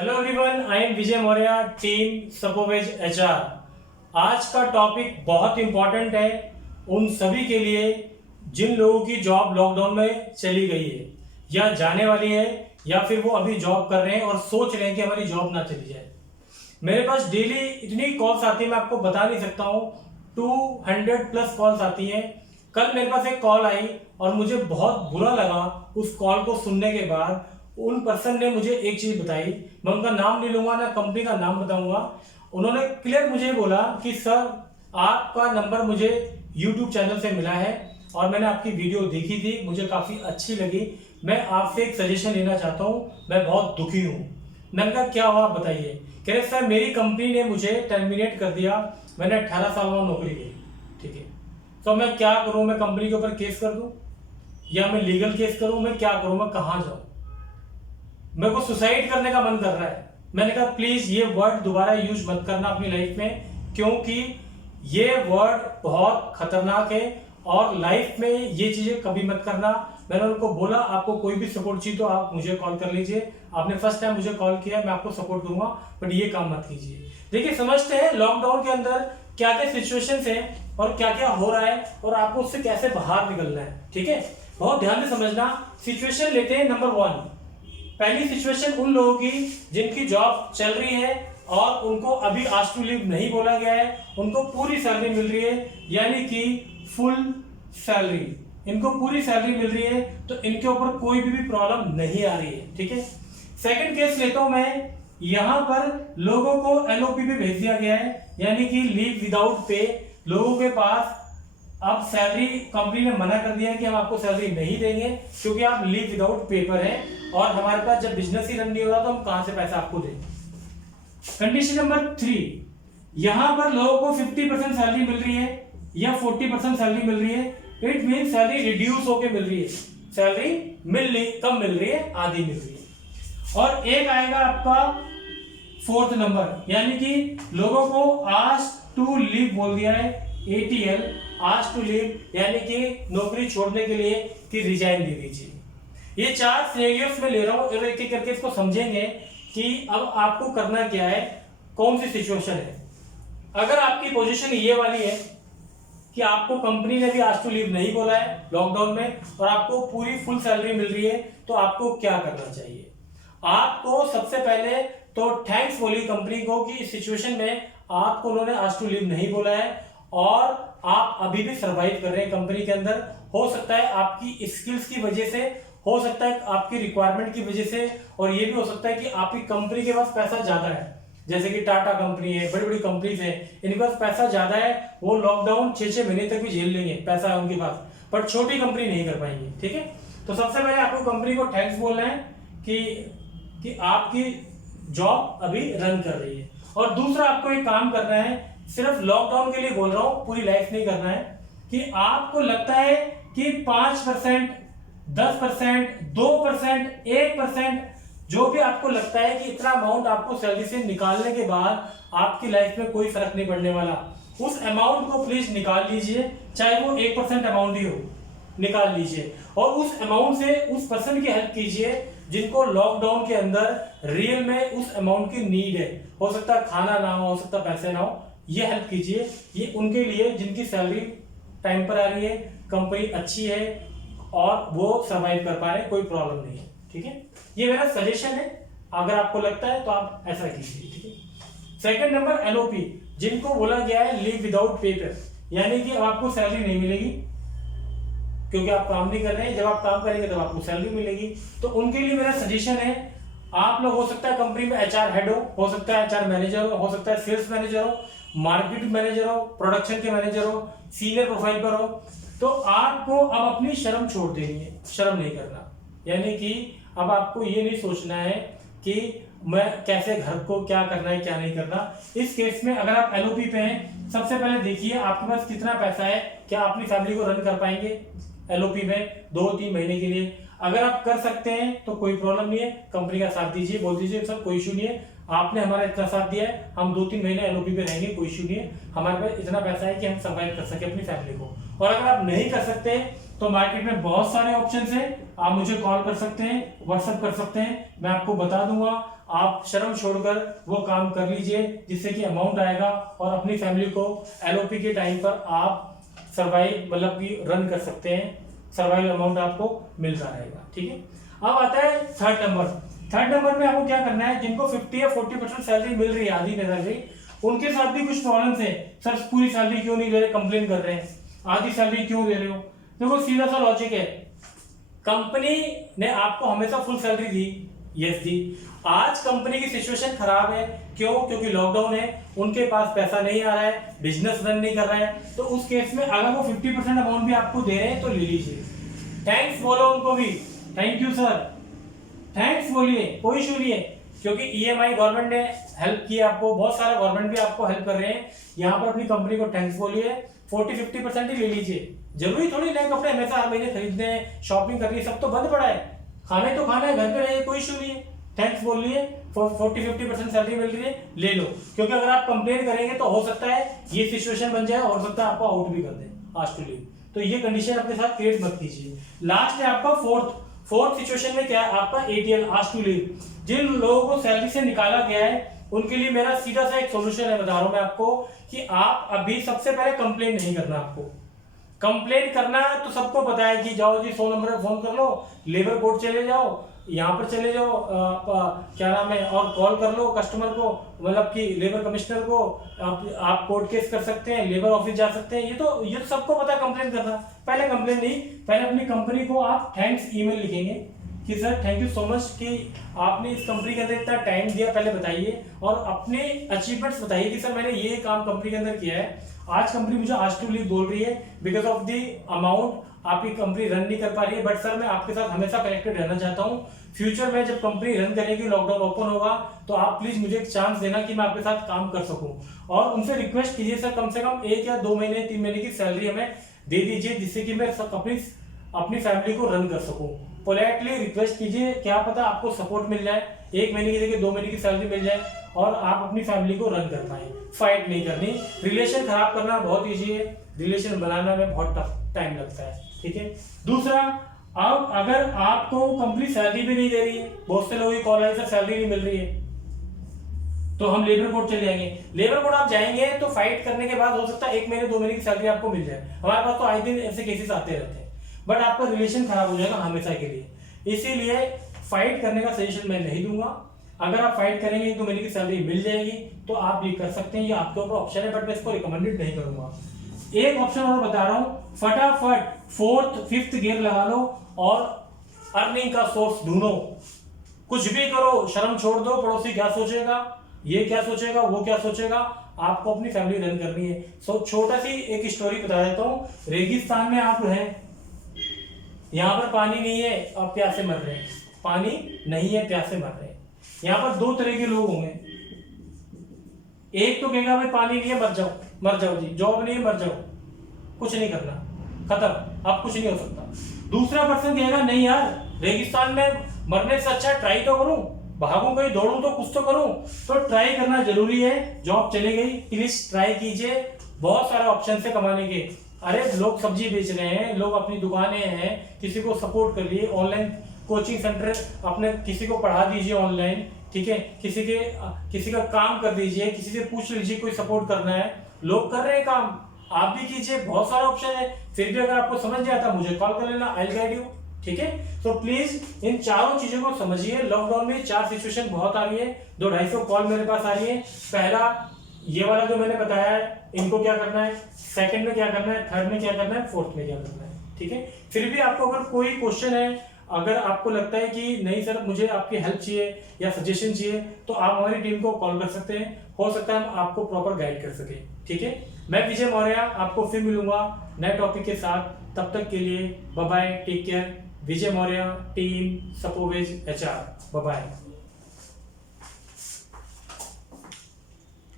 Hello everyone, I am Vijay Maurya, team सपोवेज HR. आज का टॉपिक बहुत इंपॉर्टेंट है उन सभी के लिए जिन लोगों की जॉब लॉकडाउन में चली गई है या जाने वाली है, या फिर वो अभी जॉब कर रहे हैं और सोच रहे हैं कि हमारी जॉब ना चली जाए। मेरे पास डेली इतनी कॉल्स आती है, मैं आपको बता नहीं सकता हूँ। 200+ कॉल्स आती हैं। कल मेरे पास एक कॉल आई और मुझे बहुत बुरा लगा उस कॉल को सुनने के बाद। उन पर्सन ने मुझे एक चीज बताई, मैं उनका नाम नहीं लूंगा ना कंपनी का नाम बताऊंगा। उन्होंने क्लियर मुझे बोला कि सर, आपका नंबर मुझे यूट्यूब चैनल से मिला है और मैंने आपकी वीडियो देखी थी, मुझे काफी अच्छी लगी। मैं आपसे एक सजेशन लेना चाहता हूँ, मैं बहुत दुखी हूँ। मैंने कहा क्या हुआ बताइए। कह रहे सर, मेरी कंपनी ने मुझे टर्मिनेट कर दिया, मैंने 18 साल में नौकरी की। ठीक है, तो मैं क्या करूं? मैं कंपनी के ऊपर केस कर दूं या मैं लीगल केस करूं? मैं क्या करूं? मैं कहां जाऊं? मेरे को सुसाइड करने का मन कर रहा है। मैंने कहा प्लीज ये वर्ड दोबारा यूज मत करना अपनी लाइफ में, क्योंकि ये वर्ड बहुत खतरनाक है और लाइफ में ये चीजें कभी मत करना। मैंने उनको बोला आपको कोई भी सपोर्ट चाहिए तो आप मुझे कॉल कर लीजिए। आपने फर्स्ट टाइम मुझे कॉल किया, मैं आपको सपोर्ट दूंगा, बट ये काम मत कीजिए। देखिए, समझते हैं लॉकडाउन के अंदर क्या क्या सिचुएशंस है और क्या क्या हो रहा है और आपको उससे कैसे बाहर निकलना है। ठीक है, बहुत ध्यान से समझना। सिचुएशन लेते हैं नंबर 1। पहली सिचुएशन उन लोगों की जिनकी जॉब चल रही है और उनको अभी आज टू लीव नहीं बोला गया है, उनको पूरी सैलरी मिल रही है, यानी कि फुल सैलरी। इनको पूरी सैलरी मिल रही है तो इनके ऊपर कोई भी प्रॉब्लम नहीं आ रही है। ठीक है, सेकंड केस लेता हूं मैं। यहां पर लोगों को एलओपी पे भेज दिया गया है, यानी कि लीव विदाउट पे। लोगों के पास अब सैलरी, कंपनी ने मना कर दिया है कि हम आपको सैलरी नहीं देंगे क्योंकि आप लीव विदाउट पेपर हैं और हमारे पास जब बिजनेस ही रन नहीं हो रहा तो हम कहां से पैसा आपको दें। कंडीशन नंबर 3, यहां पर लोगों को 50% सैलरी मिल रही है या 40% सैलरी मिल रही है। इट मीन सैलरी रिड्यूस होकर मिल रही है, सैलरी कम मिल रही है, आधी मिल रही है। और एक आएगा आपका 4th नंबर, यानी कि लोगों को आज टू लीव बोल दिया है, ATL, आज टू लीव, यानी कि नौकरी छोड़ने के लिए कि रिजाइन दे दीजिए। ये 4 सिनेरियोस में ले रहा हूं और एक एक करके इसको समझेंगे कि अब आपको करना क्या है, कौन सी सिचुएशन है। अगर आपकी पोजीशन ये वाली है कि आपको कंपनी ने भी आज टू लीव नहीं बोला है लॉकडाउन में और आपको पूरी फुल सैलरी मिल रही है, तो आपको क्या करना चाहिए? आपको सबसे पहले तो थैंक्स बोलिए कंपनी को कि इस सिचुएशन में आपको उन्होंने आज टू लीव नहीं बोला है और आप अभी भी सरवाइव कर रहे हैं कंपनी के अंदर। हो सकता है आपकी स्किल्स की वजह से, हो सकता है आपकी रिक्वायरमेंट की वजह से, और ये भी हो सकता है कि आपकी कंपनी के पास पैसा ज्यादा है। जैसे कि टाटा कंपनी है, बड़ी बड़ी कंपनीज है, इनके पास पैसा ज्यादा है, वो लॉकडाउन 6-6 महीने तक भी झेल लेंगे, पैसा है उनके पास, पर छोटी कंपनी नहीं कर पाएंगे। ठीक है, तो सबसे पहले आपको कंपनी को थैंक्स बोलना है कि आपकी जॉब अभी रन कर रही है। और दूसरा आपको एक काम करना है, सिर्फ लॉकडाउन के लिए बोल रहा हूं, पूरी लाइफ नहीं करना है, कि आपको लगता है कि 5%, 10%, 2%, 1%, जो भी आपको लगता है कि इतना अमाउंट आपको सैलरी से निकालने के बाद आपकी लाइफ में कोई फर्क नहीं पड़ने वाला, उस अमाउंट को प्लीज निकाल लीजिए। चाहे वो 1% अमाउंट ही हो, निकाल लीजिए और उस अमाउंट से उस पर्सन की हेल्प कीजिए जिनको लॉकडाउन के अंदर रियल में उस अमाउंट की नीड है। हो सकता है खाना ना हो सकता पैसे ना हो, ये हेल्प कीजिए। ये उनके लिए जिनकी सैलरी टाइम पर आ रही है, कंपनी अच्छी है और वो सर्वाइव कर पा रहे हैं, कोई प्रॉब्लम नहीं है। ठीक है, ये मेरा सजेशन है, अगर आपको लगता है तो आप ऐसा कीजिए। ठीक है, सेकंड नंबर एलओपी, जिनको बोला गया है लीव विदाउट पेपर, यानी कि अब आपको सैलरी नहीं मिलेगी क्योंकि आप काम नहीं कर रहे हैं। जब आप काम करेंगे तब आपको सैलरी मिलेगी। तो उनके लिए मेरा सजेशन है, आप लोग, हो सकता है कंपनी में HR हेड हो सकता है HR मैनेजर हो सकता है सेल्स मैनेजर हो, मार्केट मैनेजर हो, प्रोडक्शन के मैनेजर हो, सीनियर प्रोफाइल पर हो, तो आपको अब अपनी शर्म छोड़ देनी है, शर्म नहीं करना। यानी कि अब आपको ये नहीं सोचना है कि मैं कैसे घर को क्या करना है क्या नहीं करना। इस केस में अगर आप एलओपी पे हैं, सबसे पहले देखिए आपके पास कितना पैसा है, क्या अपनी फैमिली को रन कर पाएंगे एलओपी में 2-3 महीने के लिए। अगर आप कर सकते हैं तो कोई प्रॉब्लम नहीं है, कंपनी का साथ दीजिए, बोल दीजिए सर कोई इशू नहीं है, आपने हमारा इतना साथ दिया है, हम 2-3 महीने एलओपी पे रहेंगे, कोई इशू नहीं है, हमारे पास इतना पैसा है कि हम सर्वाइव कर सके अपनी फैमिली को। और अगर आप नहीं कर सकते तो मार्केट में बहुत सारे ऑप्शन हैं, आप मुझे कॉल कर सकते हैं, व्हाट्सएप कर सकते हैं, मैं आपको बता दूंगा। आप शर्म छोड़कर वो काम कर लीजिए जिससे कि अमाउंट आएगा और अपनी फैमिली को एलओपी के टाइम पर आप सर्वाइव मतलब कि रन कर सकते हैं, सर्वाइवल अमाउंट आपको मिलता रहेगा। ठीक है, अब आता है थर्ड नंबर में आपको क्या करना है, जिनको 50 या 40% सैलरी मिल रही है, आधी सैलरी, उनके साथ भी कुछ प्रॉब्लम्स है। सर पूरी सैलरी क्यों नहीं दे रहे, कंप्लेन कर रहे हैं, आधी सैलरी क्यों दे रहे हो। देखो सीधा सा लॉजिक है, कंपनी ने आपको हमेशा फुल सैलरी दी, यस दी। आज कंपनी की सिचुएशन खराब है, क्यों? क्योंकि लॉकडाउन है, उनके पास पैसा नहीं आ रहा है, बिजनेस रन नहीं कर रहा है, तो उस केस में अगर वो 50% अमाउंट भी आपको दे रहे हैं तो ले लीजिए। थैंक्स बोलो उनको भी, थैंक यू सर, थैंक्स बोलिए, कोई इशू नहीं है, क्योंकि ईएमआई गवर्नमेंट ने हेल्प की आपको, बहुत सारा गवर्नमेंट भी आपको हेल्प कर रहे हैं। यहाँ पर अपनी कंपनी को थैंक्स बोलिए, 40-50% ही ले लीजिए। जरूरी थोड़ी नए कपड़े हमेशा हर महीने खरीदने हैं, शॉपिंग करनी है, सब तो बंद पड़ा है, खाने तो खाना है, घर पे रहिए, कोई इशू नहीं है। थैंक्स बोल लिए, 40-50% सैलरी मिल रही है, ले लो, क्योंकि अगर आप कंप्लेन करेंगे तो हो सकता है ये सिचुएशन बन जाए, हो सकता है आपको आउट भी कर दे, आज टू लीव। तो ये कंडीशन अपने साथ क्रिएट मत कीजिए। लास्ट है आपका फोर्थ सिचुएशन में क्या है, आपका एटीएल, आज टू लीव। जिन लोगों को सैलरी से निकाला गया है उनके लिए मेरा सीधा सा एक सोल्यूशन है, बता रहा हूं मैं आपको, कि आप अभी सबसे पहले कंप्लेन नहीं करना। आपको कंप्लेन करना तो सबको पता है कि जाओ जी 100 नंबर पर फोन कर लो, लेबर कोर्ट चले जाओ, यहाँ पर चले जाओ, क्या नाम है, और कॉल कर लो कस्टमर को, मतलब कि लेबर कमिश्नर को, आप कोर्ट केस कर सकते हैं, लेबर ऑफिस जा सकते हैं। ये तो सबको पता है कंप्लेन करना। पहले कंप्लेन नहीं, पहले अपनी कंपनी को आप थैंक्स ईमेल लिखेंगे कि sir thank you so much कि आपने इस कंपनी के अंदर इतना टाइम दिया, पहले बताइए, और अपने अचीवमेंट्स बताइए कि सर मैंने ये काम कंपनी के अंदर किया है, आज कंपनी मुझे आज टू लीव बोल रही है बिकॉज ऑफ द अमाउंट, आपकी कंपनी रन नहीं कर पा रही है, बट सर मैं आपके साथ हमेशा कनेक्टेड रहना चाहता हूँ। फ्यूचर में जब कंपनी रन करेगी, लॉकडाउन ओपन होगा, तो आप प्लीज मुझे एक चांस देना कि मैं आपके साथ काम कर सकूं। और उनसे रिक्वेस्ट कीजिए सर कम से कम 1 या 2 महीने 3 महीने की सैलरी हमें दे दीजिए, जिससे कि मैं अपनी फैमिली को रन कर सकूं। पोलाइटली रिक्वेस्ट कीजिए, क्या पता आपको सपोर्ट मिल जाए, 1 महीने की जगह 2 महीने की सैलरी मिल जाए और आप अपनी फैमिली को रन कर पाए। फाइट नहीं करनी, रिलेशन खराब करना बहुत ईजी है, रिलेशन बनाना में बहुत टाइम लगता है। ठीक है, दूसरा, अब अगर आपको कंपनी सैलरी भी नहीं दे रही है, बहुत से लोगों की कॉल आई सर सैलरी नहीं मिल रही है, तो हम लेबर कोर्ट चले जाएंगे। लेबर कोर्ट आप जाएंगे तो फाइट करने के बाद हो सकता है 1 महीने 2 महीने की सैलरी आपको मिल जाए, हमारे पास तो आए दिन ऐसे केसेस आते रहते हैं, बट आपका रिलेशन खराब हो जाएगा हमेशा के लिए। इसीलिए फाइट करने का सजेशन मैं नहीं दूंगा। अगर आप फाइट करेंगे 1-2 महीने की सैलरी मिल जाएगी तो आप भी कर सकते हैं, ये आपके ऊपर ऑप्शन है, बट मैं इसको रिकमेंडेड नहीं करूंगा। एक ऑप्शन और बता रहा हूं, फटाफट 4th 5th गियर लगा लो और अर्निंग का सोर्स ढूंढो, कुछ भी करो, शर्म छोड़ दो, पड़ोसी क्या सोचेगा, ये क्या सोचेगा, वो क्या सोचेगा, आपको अपनी फैमिली रन करनी है। सो छोटा सी एक स्टोरी बता देता हूँ। रेगिस्तान में आप हैं, यहाँ पर पानी नहीं है, आप प्यासे मर रहे हैं, पानी नहीं है, प्यासे मर रहे हैं। यहाँ पर 2 तरह के लोग होंगे, एक तो कहेगा भाई पानी नहीं है, मर जाओ जी, जॉब नहीं है, मर जाओ, कुछ नहीं करना, खत्म, अब कुछ नहीं हो सकता। दूसरा पर्सन कहेगा नहीं यार, रेगिस्तान में मरने से अच्छा ट्राई तो करूं, भागूं कहीं, दौड़ूं तो कुछ तो करूं, तो ट्राई करना जरूरी है। जॉब चली गई, प्लीज ट्राई कीजिए, बहुत सारे ऑप्शन है कमाने के। अरे लोग सब्जी बेच रहे हैं, लोग अपनी दुकानें हैं, किसी को सपोर्ट कर लिए, ऑनलाइन कोचिंग सेंटर अपने किसी को पढ़ा दीजिए ऑनलाइन, ठीक है, किसी का काम कर दीजिए, किसी से पूछ लीजिए कोई सपोर्ट करना है, लोग कर रहे हैं काम, आप भी कीजिए, बहुत सारे ऑप्शन है। फिर भी अगर आपको समझ नहीं आता मुझे कॉल कर लेना, आई विल गाइड यू। ठीक है, तो प्लीज इन चारों चीजों को समझिए। लॉकडाउन में 4 सिचुएशन बहुत आ रही है, 200-250 कॉल मेरे पास आ रही है। पहला ये वाला जो मैंने बताया है, इनको क्या करना है, सेकंड में क्या करना है, थर्ड में क्या करना है, फोर्थ में क्या करना है। ठीक है, फिर भी आपको अगर कोई क्वेश्चन है, अगर आपको लगता है कि नहीं सर मुझे आपकी हेल्प चाहिए या सजेशन चाहिए, तो आप हमारी टीम को कॉल कर सकते हैं, हो सकता है हम आपको प्रॉपर गाइड कर सके। ठीक है, मैं विजय मौर्य आपको फिर मिलूंगा नए टॉपिक के साथ, तब तक के लिए bye bye, take care. Vijay Maurya, team सपोवेज HR, बाय बाय।